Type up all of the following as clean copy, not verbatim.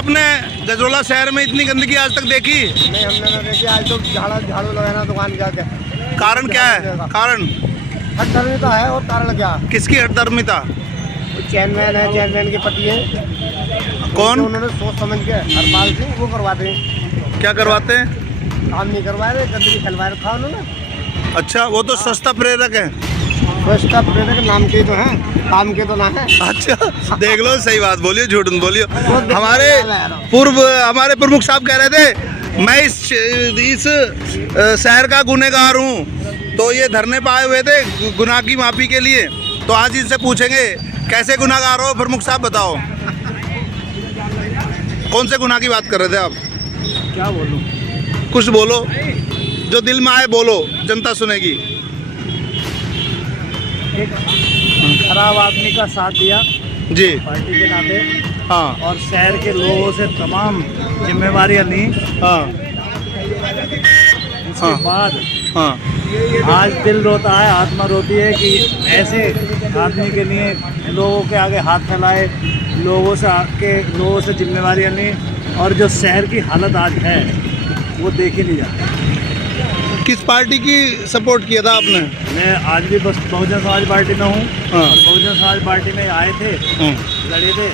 आपने गजरोला शहर में इतनी गंदगी आज तक देखी? नहीं, हमने ना देखी। आज तो झाड़ू लगाना दुकान जाके। कारण क्या है? कारण हठधर्मिता है। और कारण क्या? किसकी हठधर्मिता? चेयरमैन है, चेयरमैन की पति है। कौन? उन्होंने सोच समझ के हरपाल सिंह वो करवाते हैं। क्या करवाते हैं? काम नहीं करवा रहे, गंदगी फैलवा रखा उन्होंने। अच्छा, वो तो सस्ता प्रेरक है। सस्ता प्रेरक नाम के तो है, काम के तो ना है। अच्छा, देख लो, सही बात बोलियो, झूठ न बोलियो। हमारे प्रमुख साहब कह रहे थे मैं इस शहर का गुनहगार हूँ, तो ये धरने पे आए हुए थे गुनाह की माफी के लिए। तो आज इनसे पूछेंगे कैसे गुनहगार हो प्रमुख साहब, बताओ कौन से गुनाह की बात कर रहे थे आप? क्या बोलूं? कुछ बोलो, जो दिल में आए बोलो, जनता सुनेगी। एक खराब आदमी का साथ दिया जी, पार्टी के नाते। हाँ और शहर के लोगों से तमाम जिम्मेवारियां ली। हाँ उसके हाँ। बाद हाँ आज दिल रोता है, आत्मा रोती है कि ऐसे आदमी के लिए लोगों के आगे हाथ फैलाए, लोगों से जिम्मेवारियां ली, और जो शहर की हालत आज है वो देखी नहीं जाती। किस पार्टी की सपोर्ट किया था आपने? मैं आज भी बस बहुजन समाज पार्टी में हूँ। हाँ। और बहुजन समाज पार्टी में आए थे, लड़े थे,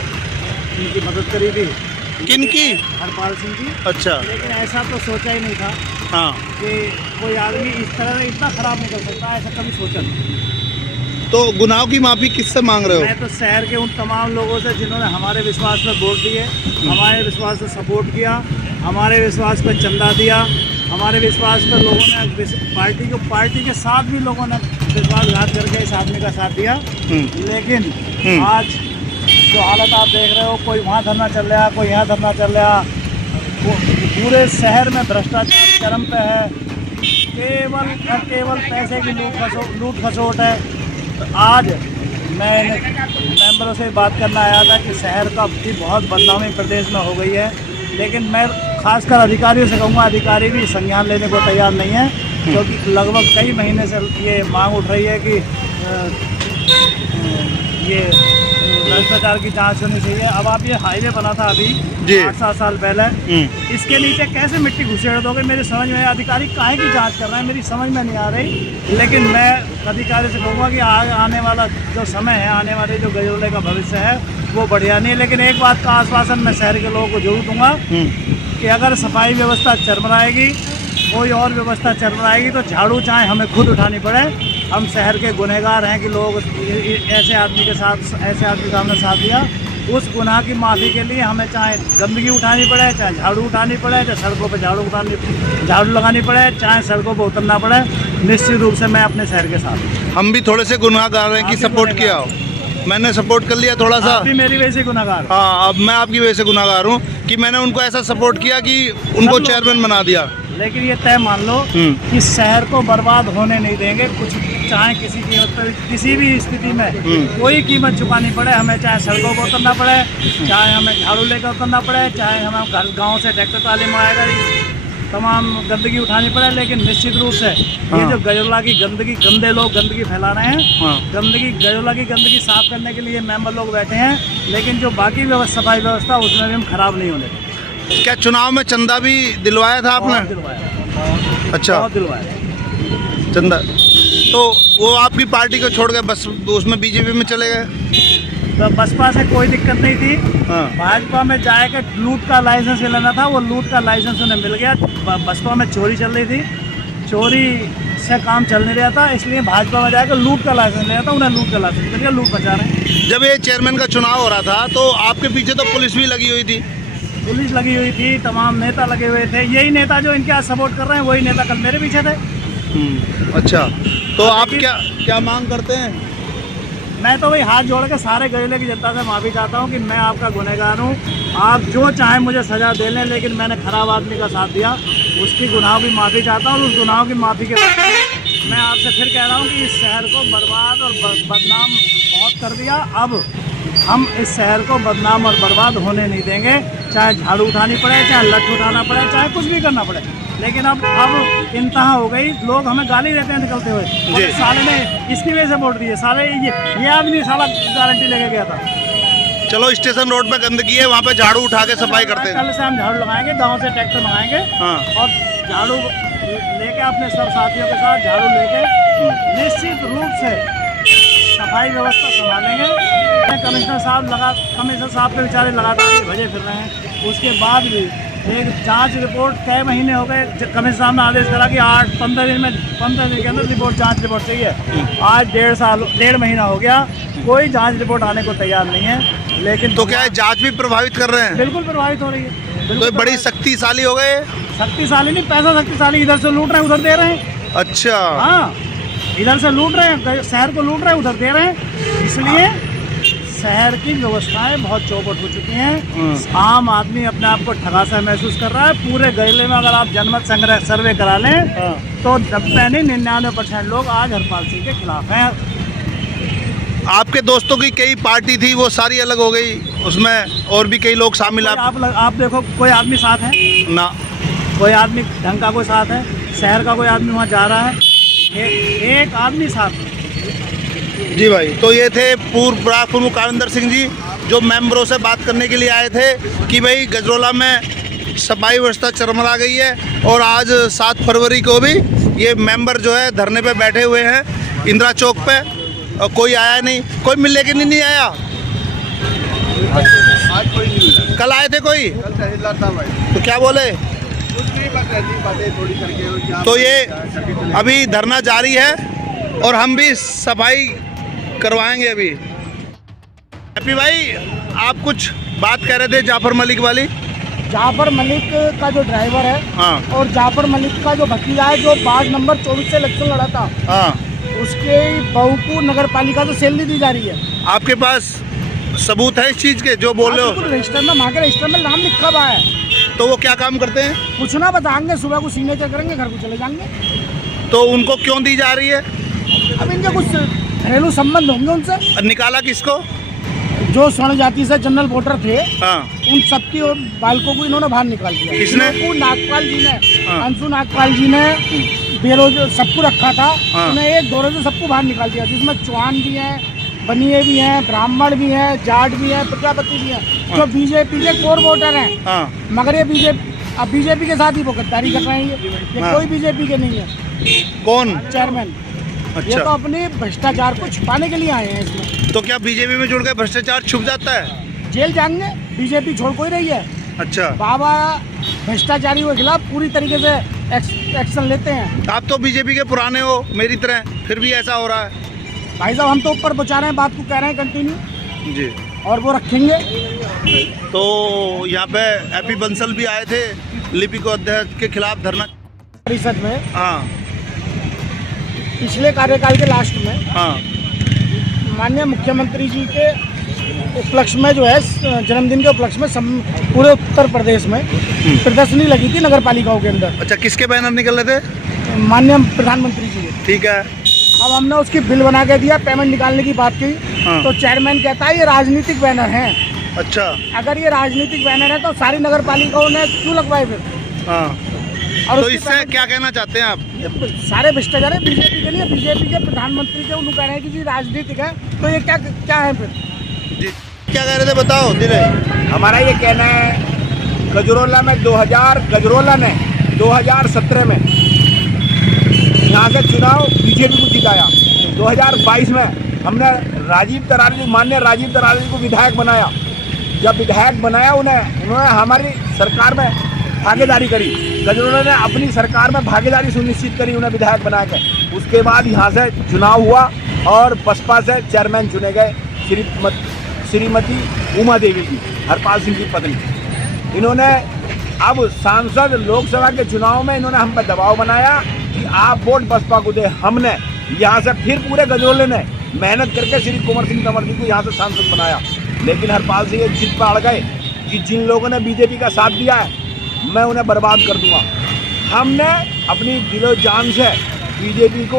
उनकी मदद करी थी। किनकी? हरपाल सिंह की। अच्छा, लेकिन ऐसा तो सोचा ही नहीं था हाँ। कि कोई आदमी इस तरह इतना खराब नहीं कर सकता, ऐसा कभी सोचा नहीं। तो गुनाहों की माफी किससे मांग रहे हो? मैं तो शहर के उन तमाम लोगों से जिन्होंने हमारे विश्वास पर वोट दिए, हमारे विश्वास पर सपोर्ट किया, हमारे विश्वास पर चंदा दिया, हमारे विश्वास पर लोगों ने पार्टी के साथ भी लोगों ने विश्वासघात करके इस आदमी का साथ दिया। लेकिन आज जो हालत आप देख रहे हो, कोई वहाँ धरना चल रहा, कोई यहाँ धरना चल रहा, पूरे शहर में भ्रष्टाचार चरम पे है। केवल पैसे की लूट खसोट है। तो आज मैं मेंबरों से बात करना आया था कि शहर का भी बहुत बदनामी प्रदेश में हो गई है। लेकिन मैं खासकर अधिकारियों से कहूँगा, अधिकारी भी संज्ञान लेने को तैयार नहीं है, क्योंकि लगभग कई महीने से ये मांग उठ रही है कि ये भ्रष्टाचार की जांच होनी चाहिए। अब आप ये हाईवे बना था अभी 8-7 साल पहले, इसके नीचे कैसे मिट्टी घुसेड़ दोगे? मेरी समझ में, अधिकारी काहे की जांच कर रहे हैं, मेरी समझ में नहीं आ रही। लेकिन मैं अधिकारी से कहूँगा कि आने वाला जो समय है, आने वाले जो गजरोले का भविष्य है वो बढ़िया नहीं है। लेकिन एक बात का आश्वासन मैं शहर के लोगों को जरूर दूंगा कि अगर सफाई व्यवस्था चरमराएगी, कोई और व्यवस्था चरमराएगी, तो झाड़ू चाहे हमें खुद उठानी पड़े। हम शहर के गुनहगार हैं कि लोग ऐसे आदमी का हमने साथ दिया। उस गुनाह की माफ़ी के लिए हमें चाहे गंदगी उठानी पड़े, चाहे झाड़ू उठानी पड़े, चाहे सड़कों पर झाड़ू लगानी पड़े, चाहे सड़कों पर उतरना पड़े, निश्चित रूप से मैं अपने शहर के साथ। हम भी थोड़े से गुनाहगार हैं कि सपोर्ट किया हो, मैंने सपोर्ट कर लिया थोड़ा सा। आप भी मेरी वजह से गुनहगार। हाँ, अब मैं आपकी वजह से गुनाहगार हूँ कि मैंने उनको ऐसा सपोर्ट किया कि उनको चेयरमैन बना दिया। लेकिन ये तय मान लो कि शहर को बर्बाद होने नहीं देंगे, कुछ चाहे किसी कीमत पर, किसी भी स्थिति में कोई कीमत चुकानी पड़े, हमें चाहे सड़कों पर उतरना पड़े, चाहे हमें झाड़ू लेकर उतरना पड़े, चाहे हमें गाँव से ट्रैक्टर ट्राली मंगाएगा, तमाम गंदगी उठानी पड़े। लेकिन निश्चित रूप से ये जो गजरोला की गंदगी, गंदे लोग गंदगी फैला रहे हैं, गजरोला की गंदगी साफ करने के लिए मेंबर लोग बैठे हैं, लेकिन जो बाकी सफाई व्यवस्था उसमें भी हम खराब नहीं होने देंगे। क्या चुनाव में चंदा भी दिलवाया था आपने? दिलवाया। अच्छा, बहुत दिलवाया चंदा। तो वो आपकी पार्टी को छोड़ गए, बस उसमें बीजेपी में चले गए? तो बसपा से कोई दिक्कत नहीं थी। हाँ। भाजपा में जाकर लूट का लाइसेंस लेना था, वो लूट का लाइसेंस उन्हें मिल गया। बसपा में चोरी चल रही थी, चोरी से काम चल नहीं रहा था, इसलिए भाजपा में जाकर लूट का लाइसेंस लिया था। उन्हें लूट का लाइसेंस मिल गया, लूट बचा रहे हैं। जब ये चेयरमैन का चुनाव हो रहा था तो आपके पीछे तो पुलिस भी लगी हुई थी? पुलिस लगी हुई थी, तमाम नेता लगे हुए थे। यही नेता जो इनके सपोर्ट कर रहे हैं, वही नेता कल मेरे पीछे थे। अच्छा, तो आप क्या मांग करते हैं? मैं तो वही हाथ जोड़ के सारे गजरोले की जनता से माफ़ी चाहता हूँ कि मैं आपका गुनहगार हूँ। आप जो चाहें मुझे सज़ा दे लें, लेकिन मैंने खराब आदमी का साथ दिया, उसकी गुनाहों की माफ़ी चाहता हूँ। उस गुनाहों की माफ़ी के बाद मैं आपसे फिर कह रहा हूँ कि इस शहर को बर्बाद और बदनाम बहुत कर दिया। अब हम इस शहर को बदनाम और बर्बाद होने नहीं देंगे, चाहे झाड़ू उठानी पड़े, चाहे लठ उठाना पड़े, चाहे कुछ भी करना पड़े। लेकिन अब इंतहा हो गई। लोग हमें गाली देते हैं निकलते हुए, साले ने इसकी वजह से वोट दिए, साले ये आदमी साला गारंटी लेके गया था। चलो स्टेशन रोड पे गंदगी है, वहाँ पे झाड़ू उठा के सफाई करते हैं। कल से हम झाड़ू लगाएंगे, गांव से ट्रैक्टर मंगाएंगे हाँ। और झाड़ू लेके अपने सब साथियों के साथ झाड़ू लेके निश्चित रूप से सफाई व्यवस्था संभालेंगे। कमिश्नर साहब के बेचारे लगातार भजे फिर रहे हैं। उसके बाद भी एक जांच रिपोर्ट कई महीने हो गए, कमिश्नर साहब ने आदेश करा कि 15 दिन के अंदर जांच रिपोर्ट चाहिए। आज 1.5 महीना हो गया, कोई जांच रिपोर्ट आने को तैयार नहीं है। लेकिन तो क्या है, जांच भी प्रभावित कर रहे हैं? बिल्कुल प्रभावित हो रही है। तो बड़ी शक्तिशाली हो गए। शक्तिशाली नहीं, पैसा शक्तिशाली, इधर से लूट रहे हैं उधर दे रहे हैं। अच्छा हाँ, इधर से लूट रहे हैं, शहर को लूट रहे हैं, उधर दे रहे हैं। इसलिए शहर की व्यवस्थाएं बहुत चौपट हो चुकी हैं। आम आदमी अपने आप को ठगा सा महसूस कर रहा है। पूरे गैले में अगर आप जनमत संग्रह सर्वे करा लें तो 99% लोग आज हरपाल सिंह के खिलाफ हैं। आपके दोस्तों की कई पार्टी थी, वो सारी अलग हो गई, उसमें और भी कई लोग शामिल। आप देखो, कोई आदमी साथ है ना, कोई आदमी ढंग का कोई साथ है, शहर का कोई आदमी वहाँ जा रहा है, एक आदमी साथ है। जी भाई, तो ये थे पूर्व प्रमुख काविंदर सिंह जी, जो मेंबरों से बात करने के लिए आए थे कि भाई गजरोला में सफाई व्यवस्था चरमरा गई है। और आज 7 फरवरी को भी ये मेंबर जो है धरने पे बैठे हुए हैं इंदिरा चौक पे, और कोई आया नहीं, कोई मिलने के लिए नहीं आया। आज कोई नहीं मिला। कल आए थे कोई? कल तहसीलदार साहब आए, तो क्या बोले? कुछ नहीं, बस ऐसी बातें थोड़ी करके। तो ये अभी धरना जारी है और हम भी सफाई करवाएंगे अभी। हैप्पी भाई, आप कुछ बात कह रहे थे जाफर मलिक वाली? जाफर मलिक का जो ड्राइवर है, हाँ और जाफर मलिक का जो भतीजा है जो वार्ड नंबर 24 से इलेक्शन लड़ा था, हाँ, उसके बहू को नगर पालिका से सैलरी दी जा रही है। आपके पास सबूत है इस चीज के जो बोल रहे हो? रजिस्टर में, वहाँ के रजिस्टर में नाम लिखा हुआ है। तो वो क्या काम करते हैं? कुछ ना बताएंगे, सुबह को सिग्नेचर करेंगे, घर को चले जाएंगे। तो उनको क्यों दी जा रही है? अब इनके कुछ घरेलू संबंध होंगे उनसे। और निकाला किसको? जो स्वर्ण जाति से जनरल वोटर थे, हाँ, उन सबकी और बालकों को इन्होंने बाहर निकाल दिया। किसने? नागपाल जी ने, हाँ। अंशु नागपाल जी ने बेरोजगार सबको रखा था, हाँ। उन्हें एक दौरे से सबको बाहर निकाल दिया, जिसमें चौहान भी हैं, बनिए भी हैं, ब्राह्मण भी हैं, जाट भी हैं, प्रजापति भी हैं, जो बीजेपी के कोर वोटर हैं। हाँ, मगर ये बीजेपी के साथ ही वो गद्दारी कर रहे हैं। ये हाँ। कोई बीजेपी के नहीं है कौन? चेयरमैन। ये तो अच्छा, अपने भ्रष्टाचार को छुपाने के लिए आए हैं इसमें। तो क्या बीजेपी में जुड़ गए भ्रष्टाचार छुप जाता है? जेल जाएंगे, बीजेपी छोड़ कोई रही है। अच्छा, बाबा भ्रष्टाचारियों के खिलाफ पूरी तरीके से एक्शन लेते हैं। आप तो बीजेपी के पुराने हो मेरी तरह, फिर भी ऐसा हो रहा है। भाई साहब, हम तो ऊपर पहुंचा रहे हैं, बात को कह रहे हैं कंटिन्यू, जी, और वो रखेंगे। तो यहाँ पे एपी बंसल भी आए थे लिपिक अध्यक्ष के खिलाफ धरना परिषद में हाँ पिछले कार्यकाल के लास्ट में हाँ माननीय मुख्यमंत्री जी के उपलक्ष्य में जो है, जन्मदिन के उपलक्ष्य में पूरे उत्तर प्रदेश में प्रदर्शनी लगी थी नगर पालिकाओं के अंदर। अच्छा, किसके बैनर निकल रहे थे? माननीय प्रधानमंत्री जी के। ठीक है। अब हमने उसकी बिल बना के दिया, पेमेंट निकालने की बात की, हाँ। तो चेयरमैन कहता है ये राजनीतिक बैनर हैं। अच्छा, अगर ये राजनीतिक बैनर है तो सारी नगर पालिकाओं ने क्यों लगवाए फिर? हाँ, और तो उसकी इससे क्या कहना चाहते हैं आप? सारे भ्रष्टाचार है बीजेपी के लिए, बीजेपी के प्रधानमंत्री के उन्होंने कह रहे हैं कि जी राजनीतिक है, तो ये क्या है फिर? जी, क्या कह रहे थे बताओ दिले? हमारा ये कहना है, गजरोला में 2017 में यहाँ से चुनाव बीजेपी को जिताया। 2022 में हमने माननीय राजीव तरारी को विधायक बनाया। जब विधायक बनाया उन्होंने हमारी सरकार में भागीदारी करी, गजरोला ने अपनी सरकार में भागीदारी सुनिश्चित करी, उन्हें विधायक बना के। उसके बाद यहाँ से चुनाव हुआ और बसपा से चेयरमैन चुने गए श्रीमती उमा देवी जी, हरपाल सिंह की पत्नी। इन्होंने अब सांसद लोकसभा के चुनाव में इन्होंने हम पर दबाव बनाया कि आप वोट बसपा को दे। हमने यहाँ से फिर पूरे गजरोले ने मेहनत करके श्री कुंवर सिंह तंवर जी को यहाँ से सांसद बनाया। लेकिन हरपाल सिंह एक जिद पर अड़ गए कि जिन लोगों ने बीजेपी का साथ दिया है मैं उन्हें बर्बाद कर दूंगा। हमने अपनी दिलो जान से बीजेपी को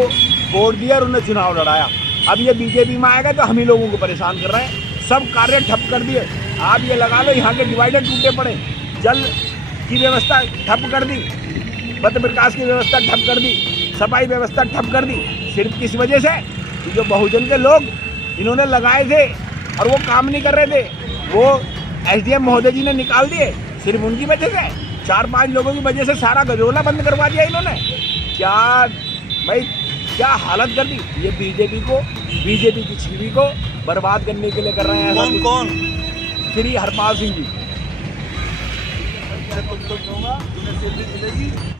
वोट दिया और उन्हें चुनाव लड़ाया। अब ये बीजेपी में आएगा तो हम ही लोगों को परेशान कर रहे हैं। सब कार्य ठप कर दिए। आप ये लगा लो, यहाँ के डिवाइडर टूटे पड़े, जल की व्यवस्था ठप कर दी, पथ विकास की व्यवस्था ठप कर दी, सफाई व्यवस्था ठप कर दी। सिर्फ किस वजह से? जो बहुजन के लोग इन्होंने लगाए थे और वो काम नहीं कर रहे थे। वो एसडीएम महोदय जी ने निकाल दिए सिर्फ उनकी वजह से। 4-5 लोगों की वजह से सारा गजरोला बंद करवा दिया इन्होंने। क्या भाई क्या हालत कर दी। ये बीजेपी की छवि को बर्बाद करने के लिए कर रहे हैं। कौन कौन? श्री हरपाल सिंह जी। तुम तो होगा, तुम्हें सिर्फ मिलेगी।